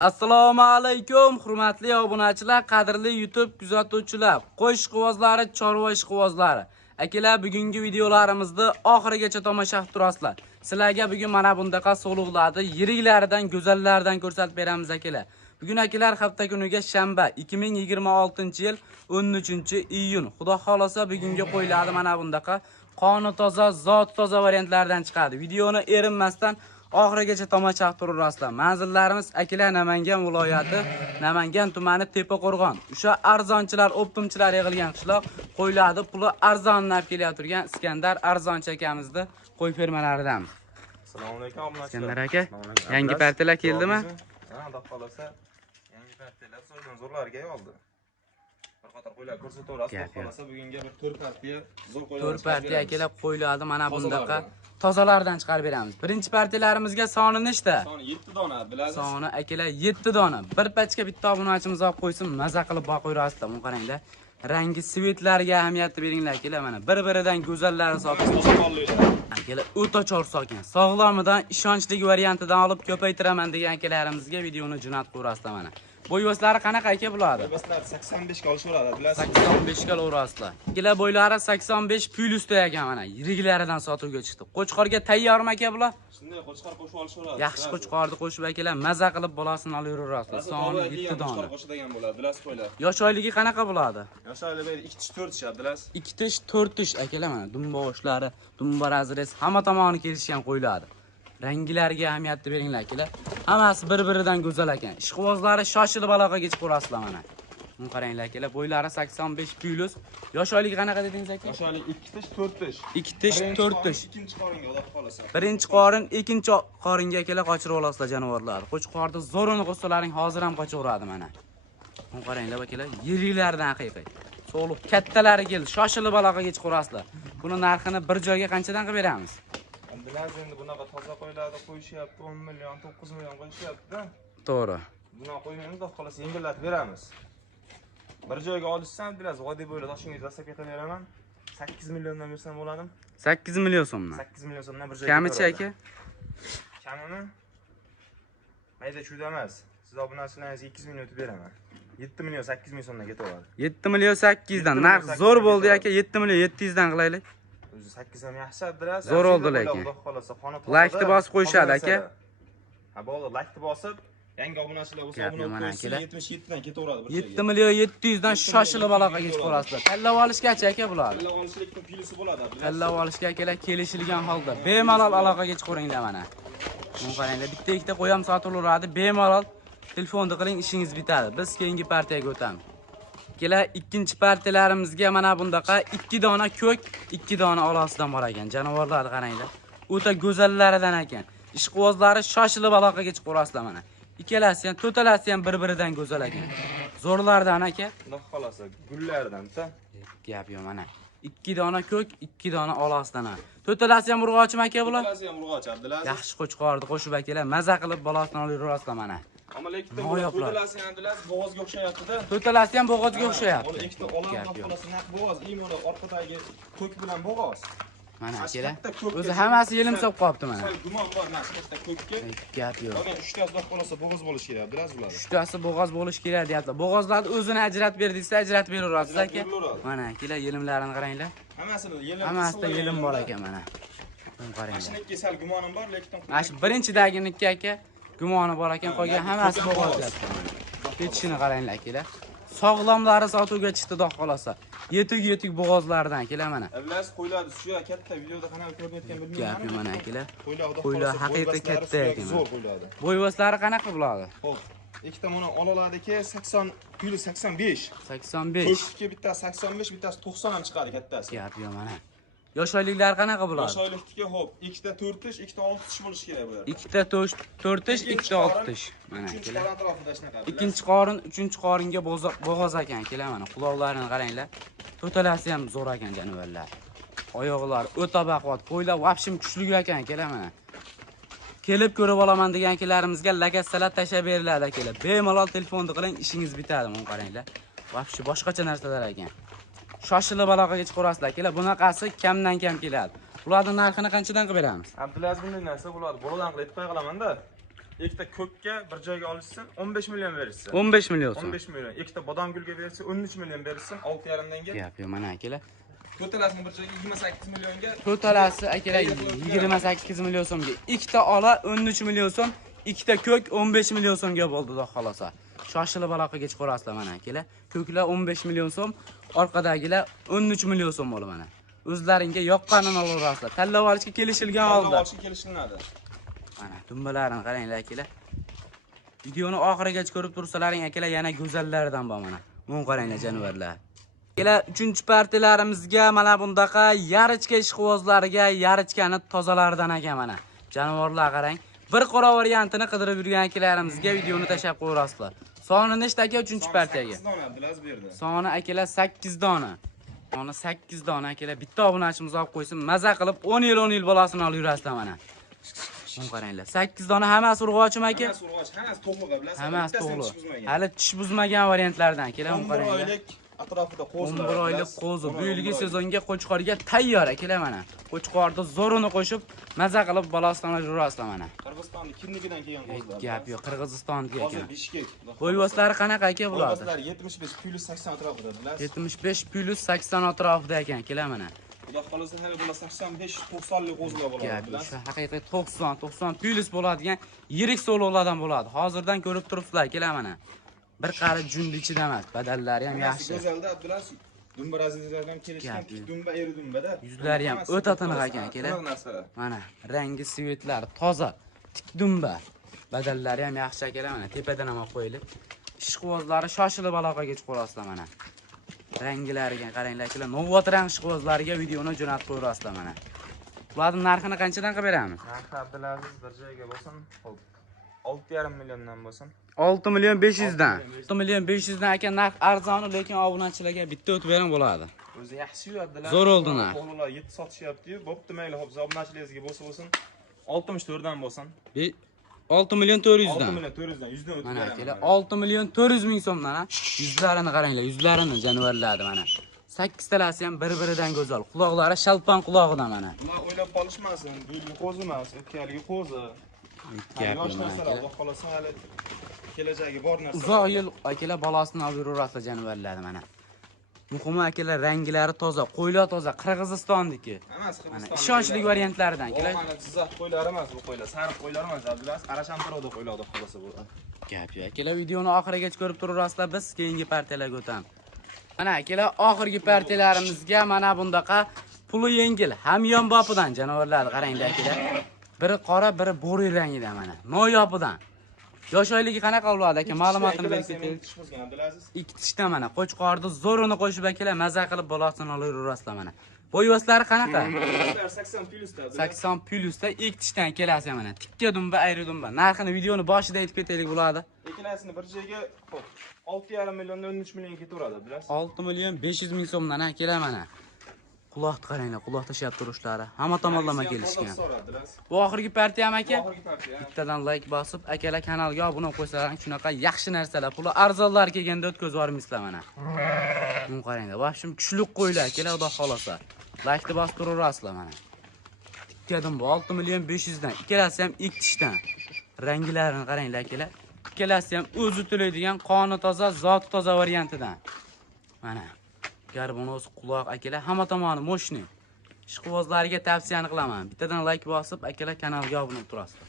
Assalomu alaykum, hurmatli obunachilar, qadrli YouTube kuzatuvchilar, qo'sh quvozlari, chorva ishquvozlari. Akalar, bugungi videolarimizda oxirigacha tomosha qilib turasizlar. Sizlarga bugun mana bundaqa so'luqlarni yiriklaridan, go'zallaridan ko'rsatib beramiz akalar. Bugun akalar hafta kuniga shanba, 2026-yil 13-iyun. Xudo xolasa bugungi qo'yiladi mana bundaqa qoni toza, zot toza variantlardan chiqadi. Videoni erinmasdan oxirigacha tomosha qilib turasizlar. Manzillarimiz akalar Namangan viloyati, Namangan tumani Tepaqo'rg'on. O'sha arzonchilar, optimchilar yig'ilgan qishloq, qo'ylardi puli arzonlab kelayotgan Iskandar arzonchi akamizni qo'y fermalaridan. Assalomu alaykum obunachilar. Iskandar aka, yangi partiyalar keldimi? Ha, xudo xolasa yangi partiyalar so'ydan zo'rlarga oldi. Bir qator qo'ylar ko'rsataverasiz. Xudo xolasa bugunga bir 4 partiya zo'r qo'ylar. 4 partiya akalar qo'ylardi mana bundaqa tozalardan chiqarib beramiz. Birinchi partiyalarimizga soni nechta? Soni 7 dona, bilasiz. Soni akalar 7 dona. Bir pachka bitta obunachimiz olib qo'ysin, maza qilib boqaverasizlar. Buni qaranglar. Rangi svetlariga ahamiyatni beringlar akalar, mana bir-biridan go'zallari sotib. Akalar o'ta chorsokin, sog'lomidan, ishonchli variantidan olib ko'paytiraman degan akalarimizga videoni jo'nat qo'yasizlar mana. Bo'yvoslari qanaqa aka bo'ladi? Bo'yvoslari 85 ga olishaveradi, bilasiz. 85 ga urasizlar. Akalar bo'ylari 85 plyusda ekan mana. Yiriklaridan sotuvga chiqdi. Qo'chqorga tayyormi aka bular? Shunday qo'chqor qo'shib olishaveradi. Yaxshi qo'chqorni qo'shib akalar maza qilib bolasini olaverasizlar. Soni 7 dona. Qo'shadigan bo'ladi, bilasiz qo'ylar. Yosh oyligi qanaqa bo'ladi? Yosh oyligi 2 tish 4 tish, bilasiz. 2 tish 4 tish akalar mana. Dumba boshlari, dumba razres hamma tomoni kelishgan qo'yladi. Ranglariga ahamiyatni beringlar akalar. Hammasi bir-biridan go'zal ekan. Ishqibozlari shoshilib aloqaga chiqib ko'rasizlar mana. Buni qaranglar akalar, bo'ylari 85 plus. Yosh oyligi qanaqa dedingiz aka? Yosh oyligi 2 tish 4 tish. 2 tish 4 tish. Ikkinchi qoringa xudo xolasa. Birinchi qorin, ikkinchi qoringa akalar qochirib olasizlar jonivorlar. Qo'chqorni zo'rini qo'ssalaring hozir ham qochaveradi mana. Buni qaranglar akalar, yiriklaridan haqiqiy. So'liq kattalari keldi, shoshilib aloqaga chiqib ko'rasizlar. Buni narxini bir joyga qanchadan qilib beramiz? Bilasiz, endi bunaqa toza qo'ylarni qo'yishyapti, 10 million, 9 million qo'yishyapti-da. To'g'ri. Bunaqa qo'ymaymiz, xudo xolasa yengillatib beramiz. Bir joyga olishsam, biraz vodiy bo'ylab Toshkentga zastavka qilib beraman. 8 milliondan bersam bo'ladi. 8 million so'mdan. 8 million so'mdan bir joyga. Kamichi aka? Kamimi? Mayda chuda emas. Siz obunachilaringiz 2 million o'tib beraman. 7 million 8 million so'mdan ketaveradi. 7 million 8 dan. Narx zo'r bo'ldi aka, 7 million 700 dan qilaylik. O'zi 8 ham yaxshi adras. Zo'r oldi lekin. Xudo xolasa xona to'g'ri. Like-ni bosib qo'yishadi aka. Ha, bo'ldi, like-ni bosib yangi obunachilar bo'lsa obuna qilsa 77 dan ketaveradi bir joyga. 7 million 700 dan shoshilib aloqaga chiqib ko'rasizlar. Tanlab olishgacha aka bular. Tanlab olishlikning pilyusi bo'ladi. Tanlab olishga akalar kelishilgan holda bemalol aloqaga chiqaveringlar mana. Buni qaranglar, bitta-ikkita qo'yam sotilaveradi, bemalol telefonda qiling, ishingiz bitadi. Biz keyingi partiyaga o'tamiz. Kelar ikkinchi partiyalarimizga mana bundaqa 2 dona ko'k, 2 dona olasidan bor ekan. Jonivorlarni qaranglar. O'ta go'zallaridan ekan. Ishqibozlari shoshilib aloqaga chiqib ko'rasizlar mana. Ikkalasi ham, to'talasi ham bir-biridan go'zal ekan. Zo'rlardan aka. Xudo xolasa gullardan-da. Gap yo'q mana. 2 dona ko'k, 2 dona olasidan. To'talasi ham urg'ochmi aka bular? To'talasi ham urg'och, Abdulaziz. Yaxshi qo'chqorni qo'shib akalar, maza qilib bolasidan olaverasizlar mana. Ammo lekin to'talasi ham Abdulaziz bo'g'ozga o'xshayapti-da. To'talasi ham bo'g'ozga o'xshayapti. Uni ikkita olamiz, xolasa naq bo'g'oz, imoni orqadagi ko'k bilan bo'g'oz. Mana akalar. O'zi hammasi yelimsab qolibdi mana. Gumon bor mana katta ko'kka. Gap yo'q. Qolgan 3 tasi xolasa bo'g'oz bo'lishi kerak, Abdulaziz bular. 3 tasi bo'g'oz bo'lishi kerak deyaptilar. Bo'g'ozlarni o'zini ajratib ber desa, ajratib beraverasiz aka. Mana akalar, yelimlarini qaranglar. Hammasini yelim. Hammasida yelim bor ekan mana. Buni qaranglar. Mashinaga sal gumonim bor, lekin mana shu birinchidaginiki aka gumoni bor ekan, qolgan hammasi bo'g'oz deyapti. Ketishini qaranglar akalar. Sog'lomlari sotuvga chiqdi doq qolasa. Yetuk bo'g'ozlardan kelar mana. Abdulaziz qo'ylarni shu katta videoda qanaqa ko'rinayotgan bilmayman. Gap mana akalar. Qo'ylar haqiqiy katta ekan. Zo'r qo'ylardi. Bo'yvoslari qanaqa bo'ladi? Xo'p, ikkita mana olaladiki 80 plus 85. 85. Ko'kka bittasi 85, bittasi 90 ham chiqadi kattasi. Gap yo'q mana. Yosh oyliklar qanaqa bo'ladi? Yosh oylikdagi xo'p, ikkita 4 tish, ikkita 6 tish bo'lishi kerak bu yerda. Ikkita 4 tish, ikkita 6 tish. Mana akalar. Atrofida shunaqa. Ikkinchi qorin, uchinchi qoringa bo'g'oz ekan. Kelar mana, quloqlarini qaranglar. To'talasi ham zo'r ekan jonivorlar. Oyoqlari o'ta baquvvat, qo'ylar vobshim kuchli ekan, kelar mana. Kelib ko'rib olaman degan akilarimizga lakassalar tashab beriladi akalar. Bemalol telefonni qiling, ishingiz bitadi. Buni qaranglar. Vobshi boshqacha narsalar ekan. Shoshilib aloqaga chiqarasizlar akalar. Bunaqasi kamdan kam keladi. Ularning narxini qanchadan qilib beramiz? Abdulaziz bunday narsa bo'ladi. Boladan qilib aytib qo'ya qolaman-da. ikkita ko'kka bir joyga olishsin 15 million berishsin. 15 million so'm. 15 million. Ikkita bodom gulga bersa 13 million berishsin 6,5 danga. Gap yo'q mana akalar. To'talasini bir joyga 28 millionga. To'talasi akalar 28 million so'mga. Ikkita ola 13 million so'm, ikkita ko'k 15 million so'mga bo'ldi xudo xolosa. Shoshilib aloqaga chiqarasizlar mana akalar. Ko'klar 15 million so'm, orqadagilar 13 million so'm bo'ldi mana. O'zlaringga yoqqanini olaverasizlar. Tanlab olishga kelishilgan holda. Tanlab olishga kelishiladi. Mana dumbalarini qaranglar akalar. Videoni oxirigacha ko'rib tursalaring akalar yana go'zallaridan bor mana. Mun qaranglar jonivorlar. Akalar 3-partiyalarimizga mana bundaqa yarichka ishqivozlariga yarichkani tozalaridan ekan mana. Jonivorlar qarang. Bir qora variantini qidirib yurgan akalarimizga videoni tashlab qo'yasizlar. Soni nechta aka 3-partiyaga? 8 dona Abdulaziz berdi. Soni akalar 8 dona. Soni 8 dona akalar. Bitta obunachimiz olib qo'ysin, maza qilib 10 yil bolasini olib yurasizlar mana. Buni qaranglar. 8 dona hammasi urg'ochimi aka? Hammasi urg'och, hammasi to'g'ri bilasiz. Hammasi to'g'ri. Hali tish buzmagan variantlardan akalar, buni qaranglar. Atrofida qo'zilar. 11 oylik qo'zi. Bu yilgi sezonga qo'chqorga tayyor akalar mana. Qo'chqorda zo'rini qo'shib, maza qilib balosidan olib yurasizlar mana. Qirg'izistonning kimligidan kelgan qo'zilar. Gap yo'q, Qirg'izistonniki Hozir ekan. Bishkek. Bo'yvoslari qanaqa aka bular? Bo'yvoslar 75 plus 80 atrofida bilasiz. 75 plus 80 atrofida ekan, kelar mana. Xudo xolasa hali bular 85 90lik qo'zilar bo'ladi Gap bilasiz. o'sha haqiqiy 90 plus bo'ladigan yirik so'lovlardan bo'ladi. Hozirdan ko'rib turibsizlar, kelar mana. Bir qari jundi ichida emas, badallari ham yaxshi. Go'zalda bilasiz. Dumba razizlardan kelishgan dumba eri dumbada. Yuzlari ham o'ta tiniq ekan, kelar. Mana rangi svetlari toza, tik dumba. Badallari ham yaxshi akalar mana. Tepadan ham qo'yilib. Ishqivozlari shoshilib aloqaga chiqarasizlar mana. Ranglariga qaranglar akalar. Novot rang ishqivozlariga videoni jo'natib qo'yasizlar mana. Ularning narxini qanchadan qilib beramiz? Narxi Abdulaziz bir joyga bo'lsin, xo'p. 6,5 milliondan bo'lsin. 6 million 500 dan. 6 million 500 dan aka narx arzoni, lekin obunachilarga bitta o'tib bering bo'ladi. O'zi yaxshi-yu Abdulaziz. Zo'r oldi narx. O'g'illar 7 sotishyapti-yu. Bo'pti mayli, xo'p, obunachilaringizga bo'lsin. 64 dan bo'lsin. 6 million 400 dan. 6 million 400 dan 100 dan o'tib Mana beraman. akalar 6 million 400 ming so'mdan ha. Yuzlarini qaranglar, yuzlarini jonivorladi mana. 8 talasi ham bir-biridan go'zal. Quloqlari shalpon qulog'idan mana. Ular o'ylab qolishmasin. Bu yilgi qo'zi emas, o'tganligi qo'zi. Yosh narsalar, Xudo xolasa hali kelajagi bor narsa. Uzoq yil akalar bolasini olib yuraverasizlar jonivorladi mana. Muhimi akalar ranglari toza, qo'ylar toza, Qirg'izistonniki. Emas, Mana Qirg'iziston. ishonchli variantlaridan kelar. Mana Jizzax qo'ylari emas bu qo'ylar, sariq qo'ylar emas, Abdulaziz Qarashamtarovda qo'ylar Xudo xolasa bu. Gap yo'q. Akalar videoni oxirigacha ko'rib turasizlar, biz keyingi partiyalarga o'tamiz. Mana akalar oxirgi partiyalarimizga mana bundaqa puli yengil, hamyon bopidan jonivorlarni qaranglar akalar. Biri qora, biri bo'ri rangida mana. Noyobidan. Yosh oyligi qanaqa bo'ladi aka? Ma'lumotini berib keting. Ikki tishda mana qo'chqorni zo'rini qo'shib akalar maza qilib bolasini olib yurasizlar mana. Bo'yvoslari qanaqa? 80 plusda. 80 plusda ikki tishdan kelasi mana. Tikka dumba, ayri dumba. Narxini videoni boshida aytib ketaylik bo'ladi. Ikkalasini bir joyga, xo'p, 6,5 milliondan 13 millionga ketaveradi, bilasiz. 6 million 500 ming so'mdan ha, kelar mana. Quloq qaranglar, quloq tashab turishlari. Hamma tomonlama kelishgan. Bu oxirgi partiyam aka. Bittadan like bosib, akalar kanalga obuna qo'ysalaring, shunaqa yaxshi narsalar, puli arzonlar kelganda o'tkazib yubormaysizlar mana. Buni qaranglar, vahshim kuchli qo'ylar, akalar, xudo xolasa. Like'ni bosib turaverasizlar mana. Tikkadim bu 6 million 500 dan. Ikkalasi ham ikki tishdan. Ranglarini qaranglar, akalar. Ikkalasi ham o'zi to'laydigan qoni toza, zoti toza variantidan. Mana. Garbonoz quloq akalar, hamma tomoni moshni. Ishqibozlarga tavsiyani qilaman. Bittadan like bosib, akalar kanalga obuna bo'lib turasizlar.